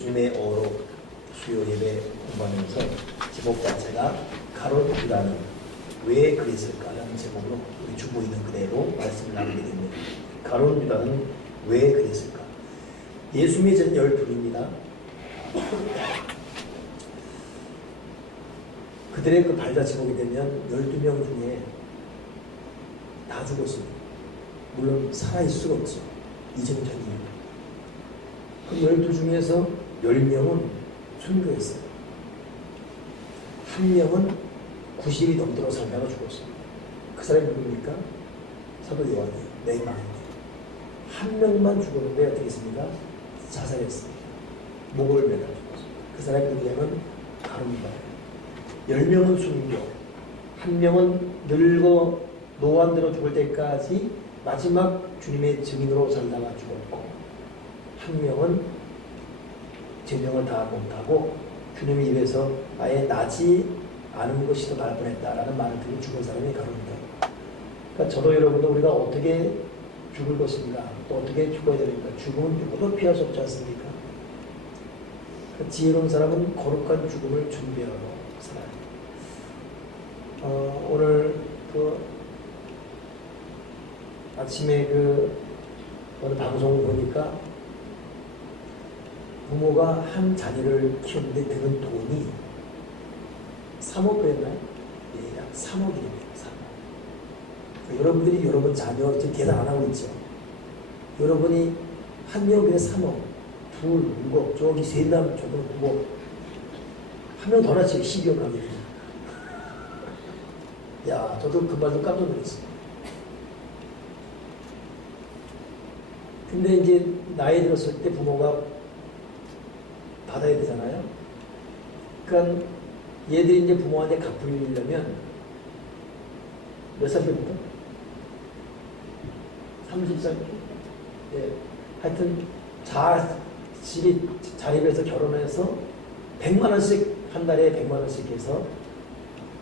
주님의 어로 수요 예배 공부하면서 제목 자체가 가롯 유다는 왜 그랬을까라는 제목으로 우리 주보 있는 그대로 말씀을 나누게 됩니다. 가롯 유다는 왜 그랬을까? 예수님의 전 12입니다. 그들의 그 발자취 보게 되면 12명 중에 다 죽었습니다. 물론 살아있을 수가 없죠. 이정전이에요. 그 12 중에서 10명은 순교했어요. 한 명은 90이 넘도록 살다가 죽었어요. 그 사람이 누굽니까? 사도 요한이에요. 내망이에요. 한 명만 죽었는데 어떻게 했습니까? 자살했습니다. 목을 매달 죽었습니다. 그 사람이 누구냐면 가룟유다예요. 10명은 순교, 한 명은 늙어 노안들어 죽을 때까지 마지막 주님의 증인으로 살다가 죽었고, 한 명은 제명을 다 못하고 주님의 입에서 아예 나지 않은 것이 더 나을 뻔했다라는 말을 듣고 죽은 사람이 가룟유다. 그러니까 저도 여러분도 우리가 어떻게 죽을 것인가, 또 어떻게 죽어야 됩니까? 죽음은 누구도 피할 수 없지 않습니까? 그 지혜로운 사람은 거룩한 죽음을 준비하고 살아요. 오늘 아침에 어느 방송을 보니까 부모가 한 자녀를 키우는데 드는 돈이 3억 그랬나요? 예, 약 3억이랍니다. 3억. 여러분들이 여러분 자녀 지금 계산 안 하고 있죠? 여러분이 한 명에 3억, 둘, 6억, 저기 셋남 저도 9억, 한 명 더 낳지 12억 가게. 야, 저도 그 말도 깜짝 놀랐어요. 근데 이제 나이 들었을 때 부모가 받아야 되잖아요. 그러니까 얘들이 이제 부모한테 갚으려면 몇 살 때부터? 30살? 예. 하여튼 자립해서 결혼해서 100만 원씩 한 달에 100만 원씩 해서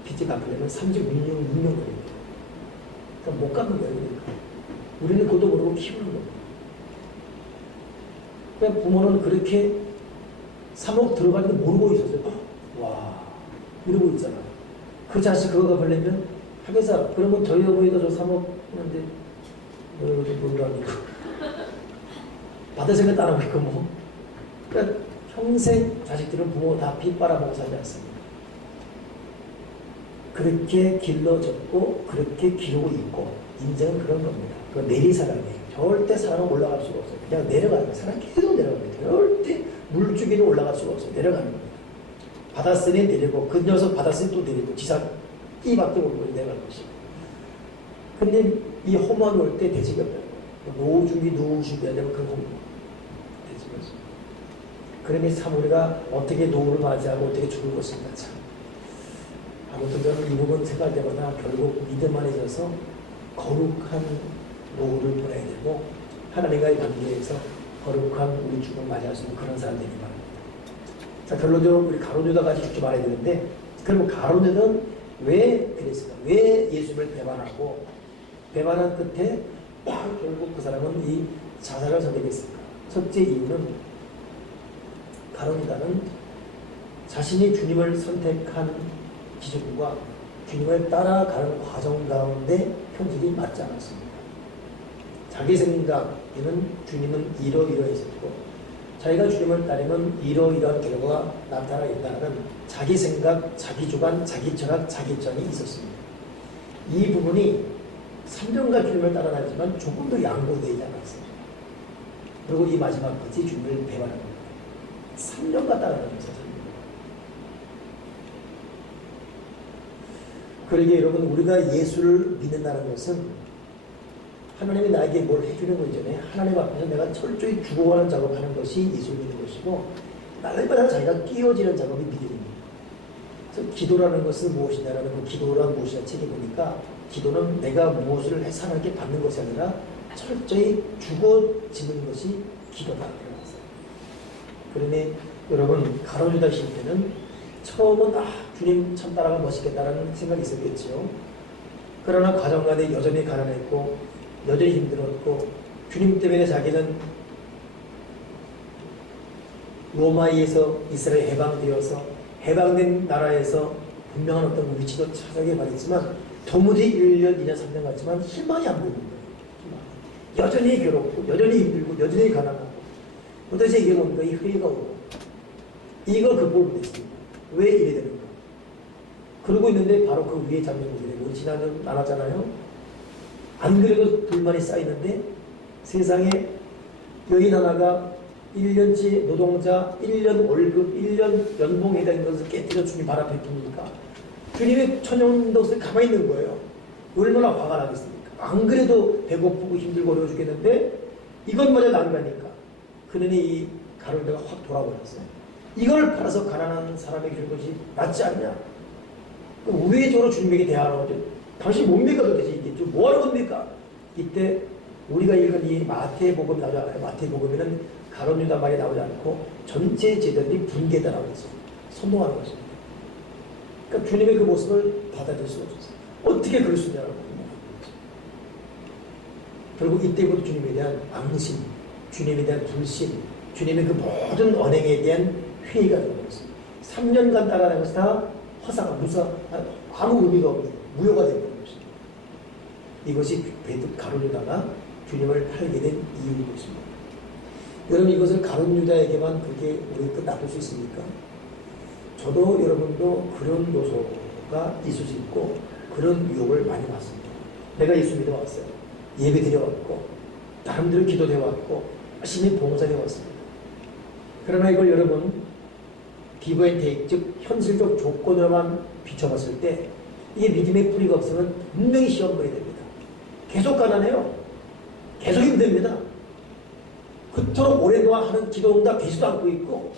빚을 갚으려면 36년 걸립니다. 그러니까 못 갚는 거예요. 그러니까. 우리는 그것도 모르고 키우는 겁니다. 그냥 부모는 그렇게 3억 들어가는데 모르고 있었어요. 와, 이러고 있잖아. 그 자식 그거 갚으려면 하겠어. 그러면 저희 어머니도 저 3억 하는데 뭐라니까 받을 생각도 안 하고 있고 뭐. 그러니까 평생 자식들은 부모 다 빚 빨아먹고 살지 않습니다. 그렇게 길러졌고 그렇게 기르고 있고 인생은 그런 겁니다. 그 내리사랑이에요. 절대 사람은 올라갈 수가 없어요. 그냥 내려가는 거예요. 사람 계속 내려갑니다. 절대 물줄기로 올라갈 수가 없어요. 내려가는 겁니다. 받았으니 내리고 그 녀석 받았으니 또 내리고 지사 이 밖에 오고 내려갈 것이고. 근데 이 험한 올 때 대책이 없다는 거예요. 노후 준비하려면 그런 대책이 없어요. 그러니 참 우리가 어떻게 노후를 맞이하고 어떻게 죽을 것인가 참. 아무튼 저는 이 부분 생각할 때마다 결국 믿음만 있어서 거룩한 노후를 보내야 되고 하나님과의 관계에서 거룩한 우리 죽음을 맞이할 수 있는 그런 사람 되기 바랍니다. 자, 결론적으로 우리 가룟 유다 같이 죽지 말아야 되는데, 그러면 가룟 유다는 왜 그랬을까? 왜 예수님을 배반하고 배반한 끝에 결국 그 사람은 이 자살을 선택했을까? 첫째 이유는 가룟 유다는 자신이 주님을 선택한 기준과 주님을 따라가는 과정 가운데 편집이 맞지 않았습니다. 자기 생각에는 주님은 이러이러했었고 자기가 주님을 따르면 이러이러한 결과가 나타나겠다는 자기 생각, 자기 주관, 자기 철학, 자기 전이 있었습니다. 이 부분이 3년간 주님을 따라다니지만 조금 더 양보되지 않았어요. 그리고 이 마지막 끝이 주님을 배반한 겁니다. 3년간 따라다니면서 그러기에 여러분 우리가 예수를 믿는다는 것은 하나님이 나에게 뭘 해주는 것 이전에 하나님 앞에서 내가 철저히 죽어가는 작업하는 것이 예수를 믿는 것이고 날마다 자기가 끼어지는 작업이 믿음입니다. 그래서 기도라는 것은 무엇이냐라는 그 기도란 무엇이냐 책에 보니까 기도는 내가 무엇을 해산하게 받는 것이 아니라 철저히 죽어지는 것이 기도다. 그러니 여러분 가룟 유다 시대는 처음은 주님 참 따라가면 멋있겠다라는 생각이 있었겠죠. 그러나 가정간에 여전히 가난했고 여전히 힘들었고 주님 때문에 자기는 로마에 의해서 이스라엘 해방되어서 해방된 나라에서 분명한 어떤 위치도 차지하게 말했지만 도무지 1년, 2년, 3년 갔지만 희망이 안 보이는 거예요. 여전히 괴롭고 여전히 힘들고 여전히 가난하고 도대체 이게 뭡니까? 이 회의가 오고 이걸 극복을 못했습니다. 왜 이래 되는가? 그러고 있는데 바로 그 위에 장면들이 우리 지난주 나눴잖아요. 안 그래도 불만이 쌓이는데 세상에 여인 하나가 1년치 노동자 1년 월급 1년 연봉에 대한 것을 깨뜨려 주님 발 앞에 둡니까? 주님의 천연덕을 가만히 있는 거예요. 얼마나 화가 나겠습니까? 안 그래도 배고프고 힘들고 어려워 죽겠는데 이것마저 난가니까 그러니 이 가룟유다가 확 돌아버렸어요. 이걸 팔아서 가난한 사람에게 주는 것이 낫지 않냐? 우회적으로 주님에게 대하라고 하죠. 당신 뭡니까 도대체 이게 좀 뭐하는 겁니까? 이때 우리가 읽은 이 마태복음이 나오지 않아요. 마태복음에는 가룟유다 말이 나오지 않고 전체 제자들이 분개다라고 했어요. 선동하는 것입니다. 그러니까 주님의 그 모습을 받아들일 수가 없었어요. 어떻게 그럴 수 있냐고. 결국 이때부터 주님에 대한 앙심, 주님에 대한 불신, 주님의 그 모든 언행에 대한 회의가 되는 것입니다. 3년간 따라가는 것이 다 허사가, 무사, 아무 의미가 없는 무효가 되는 것입니다. 이것이 가룟유다가 주님을 팔게 된 이유인 것입니다. 여러분 이것을 가룟유다에게만 그렇게 우리 놔둘 수 있습니까? 저도 여러분도 그런 요소가 있을 수 있고 그런 유혹을 많이 받습니다. 내가 예수 믿어왔어요. 예배 드려왔고 나름대로 기도되어왔고 열심히 봉사되어왔습니다. 그러나 이걸 여러분 give and take, 즉 현실적 조건으로만 비춰봤을 때 이게 믿음의 뿌리가 없으면 분명히 시험거리 됩니다. 계속 가난해요. 계속 힘듭니다. 그토록 오랫동안 하는 기도 응답 되지도 않고 있고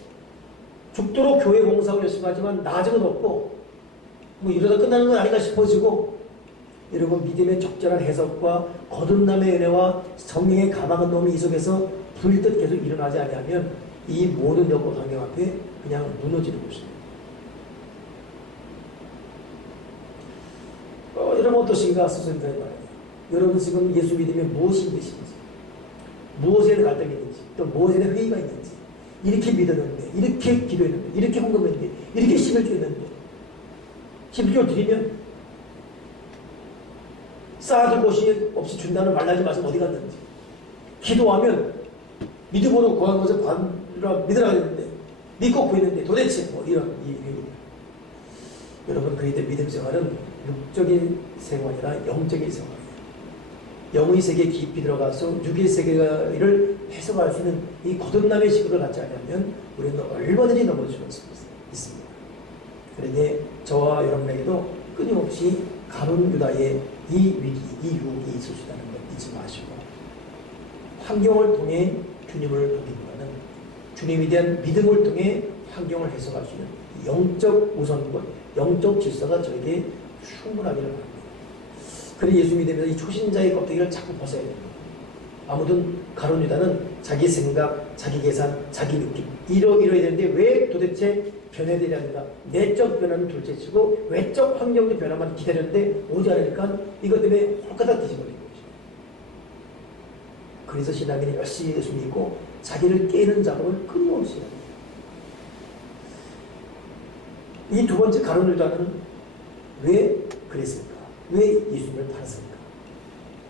죽도록 교회 봉사를 열심히 하지만 나중은 없고 뭐 이러다 끝나는 건 아닌가 싶어지고 여러분 믿음의 적절한 해석과 거듭남의 은혜와 성령의 가망한 놈이 이 속에서 불듯 계속 일어나지 않으면 이 모든 여건 환경 앞에 그냥 무너지는 것입니다. 여러분 어떠신가 스스로 생각해 봐야 돼요. 여러분 지금 예수 믿으면 무엇이 힘드신지 무엇에 대한 갈등이 있는지 또 무엇에 대한 회의가 있는지 이렇게 믿었는데 이렇게 기도했는데 이렇게 헌금했는데 이렇게 힘을 주었는데 힘을 드리면 쌓아둘 곳이 없이 준다는 말라지 말씀 어디 갔는지 기도하면 믿음으로 구한 것을 믿으라 했는데 믿고 구했는데 도대체 뭐 이런 얘기입니다. 여러분 그런데 믿음 생활은 육적인 생활이나 영적인 생활이에요. 영의 세계에 깊이 들어가서 육의 세계를 해석할 수 있는 이 거듭남의 시간을 갖지 않으면 우리는 얼마든지 넘어질 수 있습니다. 그런데 저와 여러분에게도 끊임없이 가룟유다의 이 위기, 이 유혹이 있을 수 있다는 것 잊지 마시고 환경을 통해 주님을 보기보다는 주님에 대한 믿음을 통해 환경을 해석할 수 있는 영적 우선권, 영적 질서가 저에게 충분하기를 바랍니다. 그래서 예수 믿으면서 이 초신자의 껍데기를 자꾸 벗어야 됩니다. 아무튼 가룟유다는 자기 생각, 자기 계산, 자기 느낌 이러야 되는데 왜 도대체 변해야 되는가? 내적 변화는 둘째치고 외적 환경의 변화만 기다렸는데 오지 않으니까 이것 때문에 홀가닥 뒤집어진 거죠. 그래서 신앙인이 열심히 예수 믿고 자기를 깨는 작업을 끊임없이 해야 됩니다. 이 두 번째 가룟유다는 왜 그랬을까? 왜 예수님을 팔았을까?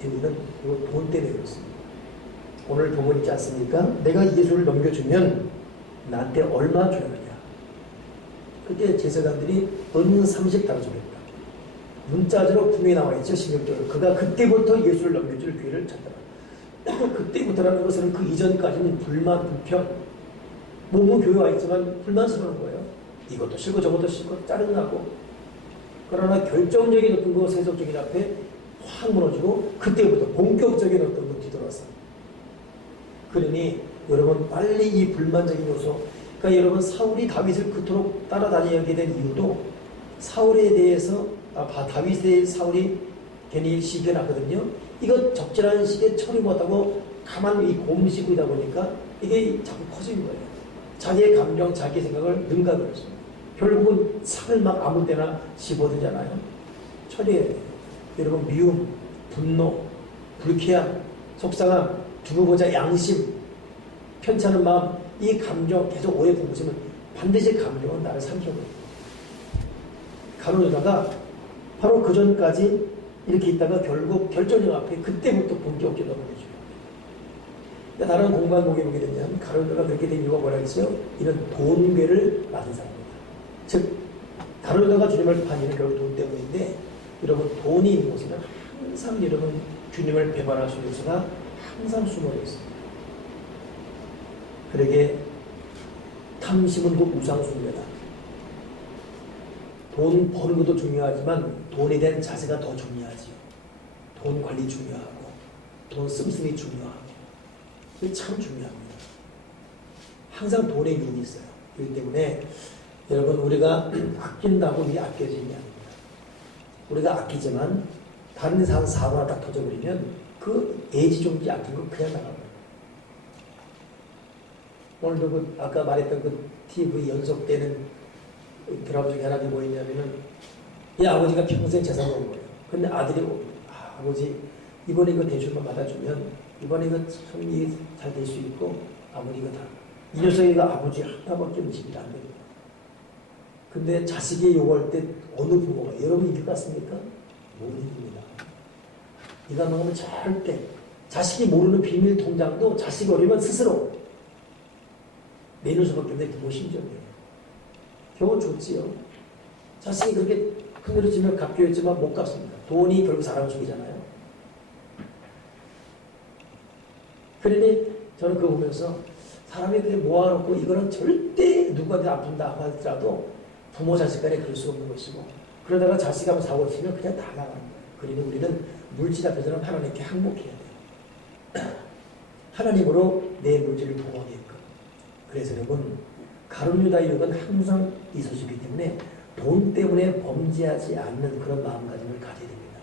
이유는 이거 돈 때문에 그렇습니다. 오늘 본문 있지 않습니까? 내가 예수를 넘겨주면 나한테 얼마 줘야 하냐? 그때 제사장들이 은 30 달아주겠다. 문자적으로 분명히 나와 있죠. 16절. 그가 그때부터 예수를 넘겨줄 기회를 찾더라. 그때부터라는 것은 그 이전까지는 불만, 불평, 몸은 교회 와 있지만 불만스러운 거예요. 이것도 싫고 저것도 싫고 짜증나고. 그러나 결정적인 어떤 그 세속적인 앞에 확 무너지고 그때부터 본격적인 어떤 그 뒤돌아서. 그러니 여러분 빨리 이 불만적인 요소, 그러니까 여러분 사울이 다윗을 그토록 따라다니게 된 이유도 사울에 대해서 다윗에 대해 사울이 괜히 시겨놨거든요. 이거 적절한 시기에 처리 못하고 가만히 곰시고 있다 보니까 이게 자꾸 커진 거예요. 자기의 감정, 자기의 생각을 능가를 했습니다. 결국은 상을 막 아무 때나 집어들잖아요. 처리해야 돼요. 여러분 미움, 분노, 불쾌함, 속상함, 두고 보자 양심, 편찮은 마음 이 감정 계속 오해 품으시면 반드시 감정은 나를 삼켜버려요. 가로유다가 바로 그 전까지 이렇게 있다가 결국 결정력 앞에 그때부터 본격적으로 보내줘요. 다른 공간 보게 보게 되면 가로유다가 그렇게 된 이유가 뭐라 했어요? 이런 돈괴를 맡은 사람입니다. 즉 가로유다가 주님을 판 이유는 결국 돈 때문인데, 여러분 돈이 있는 곳에는 항상 여러분 주님을 배반할 수 있는 수가 항상 숨어져 있습니다. 그러게 탐심은 곧 우상숭배다. 돈 버는 것도 중요하지만 돈에 대한 자세가 더 중요하지요. 돈 관리 중요하고 돈 씀씀이 중요하고 이게 참 중요합니다. 항상 돈에 유혹이 있어요. 그렇기 때문에 여러분 우리가 아낀다고 이게 아껴지는 게 아닙니다. 우리가 아끼지만 다른 사람 사고가 딱 터져버리면 그 애지중지 아낀 거 그냥 나가버려요. 오늘도 그 아까 말했던 그 TV 연속되는 드라마 중에 하나가 뭐였냐면은 이 아버지가 평생 재산을 온 거예요. 근데 아들이 아버지 이번에 이거 대출만 받아주면 이번에 이거 참 잘 될 수 있고 아버지가 다 이 녀석이가 아버지 하나밖에 음식이 안 됩니다. 근데 자식이 요구할 때 어느 부모가 여러분 이길 것 같습니까? 못 이깁니다. 이거 먹으면 절대 자식이 모르는 비밀 통장도 자식이 어리면 스스로 내놓을 수밖에 없는데 부모 심정이에요. 경우 좋지요. 자식이 그렇게 큰소리 치면 갚기였지만 못 갚습니다. 돈이 결국 사람을 죽이잖아요. 그러니 저는 그거 보면서 사람이 그렇게 모아놓고 이거는 절대 누구한테 아픈다 하더라도 부모 자식 간에 그럴 수 없는 것이고, 그러다가 자식이 한번 사고 치면 그냥 다 나가는 거예요. 그러니 우리는 물질 앞에서는 하나님께 항복해야 돼요. 하나님으로 내 물질을 보호하게끔. 그래서 여러분 가룟유다 유혹은 항상 있어주기 때문에 돈 때문에 범죄하지 않는 그런 마음가짐을 가져야 됩니다.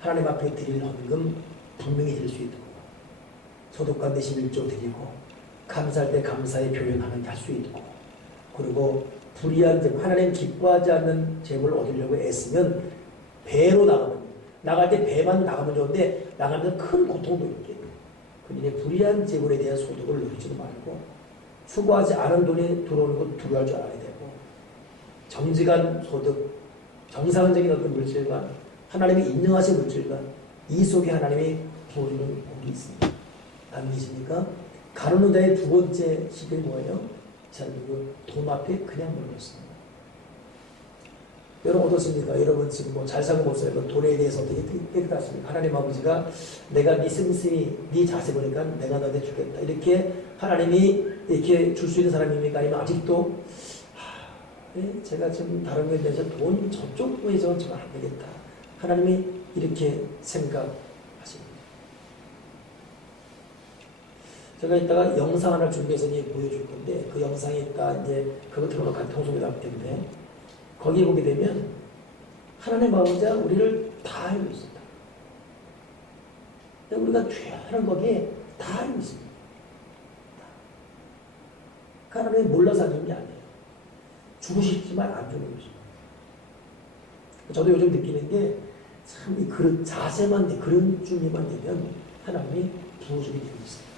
하나님 앞에 드릴 헌금 분명히 드릴 수 있고, 소득과 대신 1조 드리고, 감사할 때 감사의 표현하는 게 할 수 있고, 그리고 불의한 재물, 하나님 기뻐하지 않는 재물을 얻으려고 애쓰면 배로 나갈 때 배만 나가면 좋은데 나가면 큰 고통도 있게. 그러니 불의한 재물에 대한 소득을 누리지도 말고, 수고하지 않은 돈이 들어오는 것 두려워할 줄 알아야 되고, 정직한 소득, 정상적인 어떤 물질관, 하나님이 인정하신 물질관, 이 속에 하나님이 부어주는 복이 있습니다. 안 믿으십니까? 가룟유다의 두 번째 시간이 뭐예요? 돈 앞에 그냥 물렸습니다. 여러분 어떻습니까? 여러분 지금 뭐 잘 살고 못 살고 돈에 대해서 어떻게 깨끗하십니까? 하나님 아버지가 내가 네 씀씀이 네 자세 보니까 내가 너한테 주겠다 이렇게 하나님이 이렇게 줄 수 있는 사람입니까? 아니면 아직도 제가 지금 다른 거에 대해서 돈 저쪽에서 좀 안 되겠다. 하나님이 이렇게 생각하십니다. 제가 이따가 영상 하나 준비해서 보여줄 건데, 그 영상이 있다 이제 그거 들어놓고 통속에 나올 텐데, 거기에 보게 되면 하나님 아버지가 우리를 다 알고 있습니다. 우리가 죄하는 거기에 다 알고 있습니다. 하나님이 몰라서 안 주는 게 아니에요. 주고 싶지만 안 주는 것입니다. 저도 요즘 느끼는 게 참 이 그런 자세만 그런 준비만 되면 하나님이 부어주게 되고 있습니다.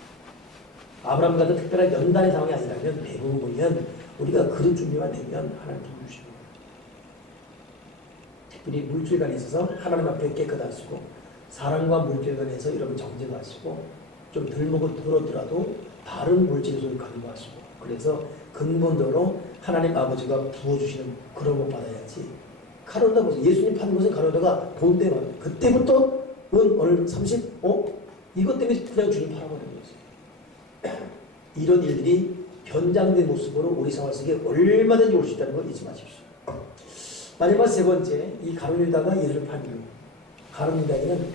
아브라함 같은 특별한 연단의 상황이 아니라면 대부분 보면 우리가 그런 준비만 되면 하나님 부어주십니다. 특별히 물질관에 있어서 하나님 앞에 깨끗하시고, 사랑과 물질관에서 여러분 정직하시고, 좀 덜 들었더라도 다른 물질을 강구하시고, 그래서 근본적으로 하나님 아버지가 부어주시는 그런 것 받아야지. 가룟유다 보세요. 예수님 파는 것은 가룟유다가 돈 때문에, 그때부터 오늘 30, 이것 때문에 그냥 주님 팔아버리는 거죠. 이런 일들이 변장된 모습으로 우리 생활 속에 얼마든지 올 수 있다는 걸 잊지 마십시오. 마지막 세 번째, 이 가룟유다가 예수를 판 이유. 가룟유다에는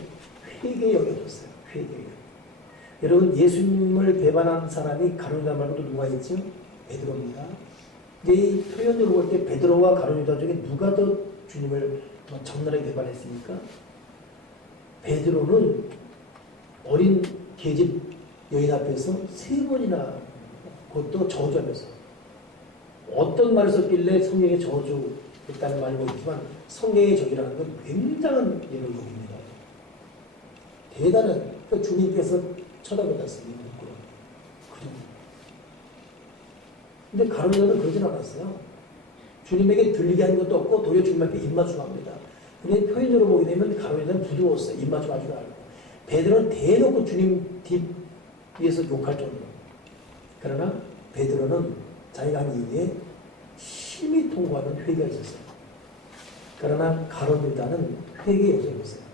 회개력이 없었어요. 회개력. 여러분 예수님을 배반한 사람이 가룟유다 말고도 누가 있죠? 베드로입니다. 근데 이 표현으로 볼 때 베드로와 가룟유다 중에 누가 더 주님을 더 적나라하게 배반했습니까? 베드로는 어린 계집 여인 앞에서 3번이나, 그것도 저주하면서, 어떤 말을 썼길래 성경에 저주했다는 말이 모르겠지만 성경의 저주라는 건 굉장한 예로력입니다. 대단한, 주님께서 쳐다보셨어요. 근데 가룟 유다는 그러진 않았어요. 주님에게 들리게 하는 것도 없고 도리어 주님께 입맞춤합니다. 근데 표현으로 보게 되면 가룟 유다는 부드러웠어요. 입맞춤하지도 않고. 베드로는 대놓고 주님 뒤에서 욕할 정도로. 그러나 베드로는 자기가 한 이후에 심히 통과하는 회개가 있었어요. 그러나 가룟 유다는 회개의 여정이 있어요.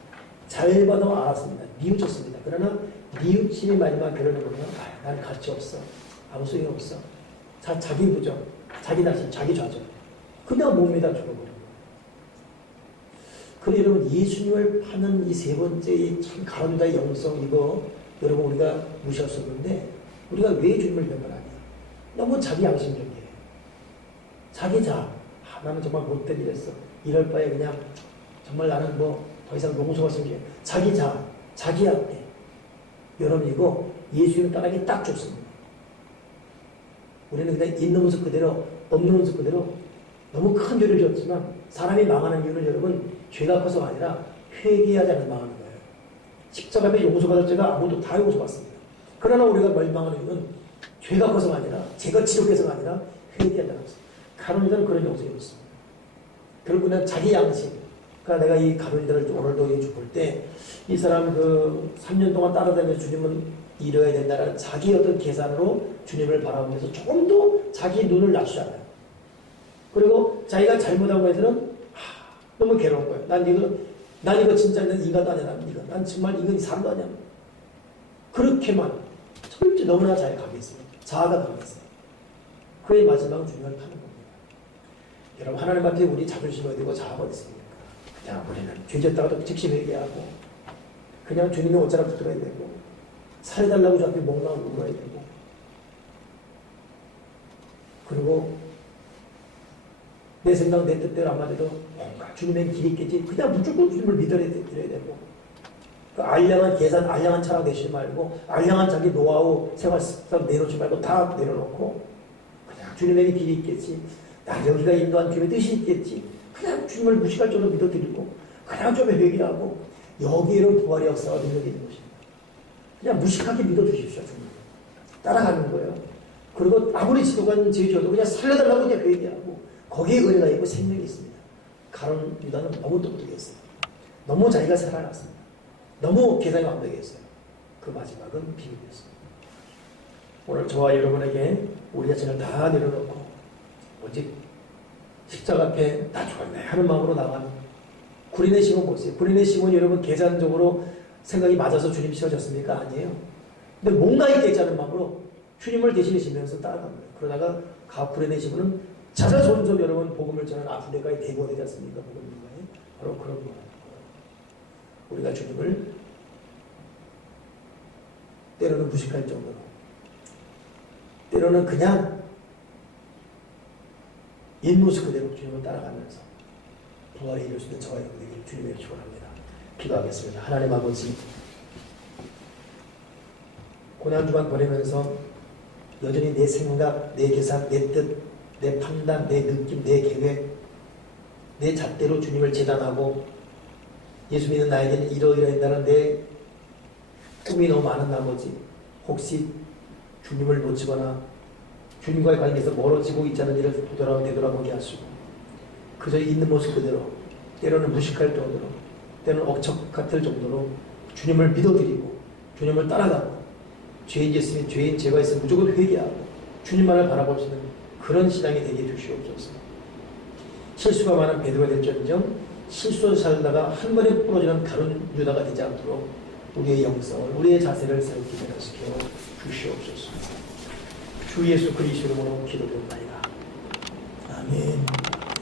잘 받아 알았습니다. 뉘우쳤습니다. 그러나 뉘우침이 마지막 결론을 보면 난 가치 없어. 아무 소용이 없어. 자기 부정, 자기 나심, 자기 좌절. 그냥 몸에다 죽어버린 거예요. 그래 여러분 예수님을 파는 이 세 번째 참 가룟 유다의 영성 이거 여러분 우리가 무시할 수 없는데 우리가 왜 주님을 변호하냐? 너무 자기 양심적이에요. 자기 나는 정말 못된 일했어. 이럴 바에 그냥 정말 나는 뭐 더 이상 용서가 생겨. 자기 앞에 여러분 이거 예수님 따라하기 딱 좋습니다. 우리는 그냥 있는 모습 그대로 없는 모습 그대로 너무 큰 죄를 지었지만 사람이 망하는 이유는 여러분 죄가 커서가 아니라 회개하지 않는 망하는 거예요. 십자가에 용서받을 죄가 아무도 다 용서받습니다. 그러나 우리가 멸망하는 이유는 죄가 커서가 아니라 제가 지옥에서가 아니라 회개하지 않았어요. 가룟 유다는 그런 영성이 없습니다. 그리고 그냥 자기 양심. 그러니까 내가 이 가룟 유다를 오늘도 볼 때 이 사람 3년 동안 따라다니면서 주님은 이뤄야 된다는 자기 어떤 계산으로 주님을 바라보면서 조금 더 자기 눈을 낮추지 않아요. 그리고 자기가 잘못한 거에서는 너무 괴로운 거예요. 난 이거 진짜 인간도 아니야. 난 정말 이건 사람도 아니야. 그렇게만 철저히 너무나 잘 강했어요. 자아가 강했어요. 그의 마지막은 주님을 파는 겁니다. 여러분 하나님 앞에 우리 자존심이 어디고 자아가 어디 있습니까? 그냥 우리는 죄졌다가도 즉시 회개하고 그냥 주님의 옷자락 붙들어야 되고 살해달라고 저 앞에 목나고 울어야 되고 그리고 내 생각 내 뜻대로 안 맞아도 뭔가 주님의 길이 있겠지 그냥 무조건 주님을 믿어야 되고 그 알량한 계산 알량한 차랑 내시지 말고 알량한 자기 노하우 생활습관 내놓지 말고 다 내려놓고 그냥 주님에게 길이 있겠지 나 여기가 인도한 주님의 뜻이 있겠지 그냥 주님을 무식할 정도로 믿어드리고 그냥 좀 회개하고 여기에는 부활의 역사가 능력이 있는 것입니다. 그냥 무식하게 믿어주십시오. 주님 따라가는 거예요. 그리고 아무리 지독한 죄져도 그냥 살려달라고 그냥 회개하고 거기에 은혜가 있고 생명이 있습니다. 가룟 유다는 너무 똑똑했어요. 너무 자기가 살아났습니다. 너무 계산이 완벽했어요. 그 마지막은 비밀이었습니다. 오늘 저와 여러분에게 우리 자신을 다 내려놓고 오직 십자가 앞에 나 죽었네 하는 마음으로 나가는 구린의 시몬 보세요. 구린의 시몬이 여러분 계산적으로 생각이 맞아서 주님 씌워졌습니까? 아니에요. 근데 뭔가 있겠지 않은 마음으로 주님을 대신해 지면서 따라간 거예요. 그러다가 구린의 시몬은 자자손손 여러분 복음을 전하는 아프리카의 대부가 되지 않습니까? 복음인가에 바로 그런 거예요. 우리가 주님을 때로는 무식할 정도로 때로는 그냥 인모습 그대로 주님을 따라가면서 부활에 이룰 수 있는 저와 여러분에게 주님의 축원합니다. 기도하겠습니다. 하나님 아버지 고난주간 보내면서 여전히 내 생각, 내 계산, 내 뜻, 내 판단, 내 느낌, 내 계획 내 잣대로 주님을 재단하고 예수 믿는 나에게는 이러이러한다는 내 꿈이 너무 많은 나머지 혹시 주님을 놓치거나 주님과의 관계에서 멀어지고 있자는 일을 되돌아보게 하시고 그저 있는 모습 그대로 때로는 무식할 정도로 때로는 억척 같을 정도로 주님을 믿어드리고 주님을 따라가고 죄인 있으면 죄인 죄가 있으면 무조건 회개하고 주님만을 바라볼 수 있는 그런 신앙이 되게 주시옵소서. 실수가 많은 베드로가 될지언정 실수를 살다가 한 번에 부러지는 가룟 유다가 되지 않도록 우리의 영성을 우리의 자세를 새롭게 변화시켜 주시옵소서. 주 예수 그리스도로 기도드립니다. 아멘.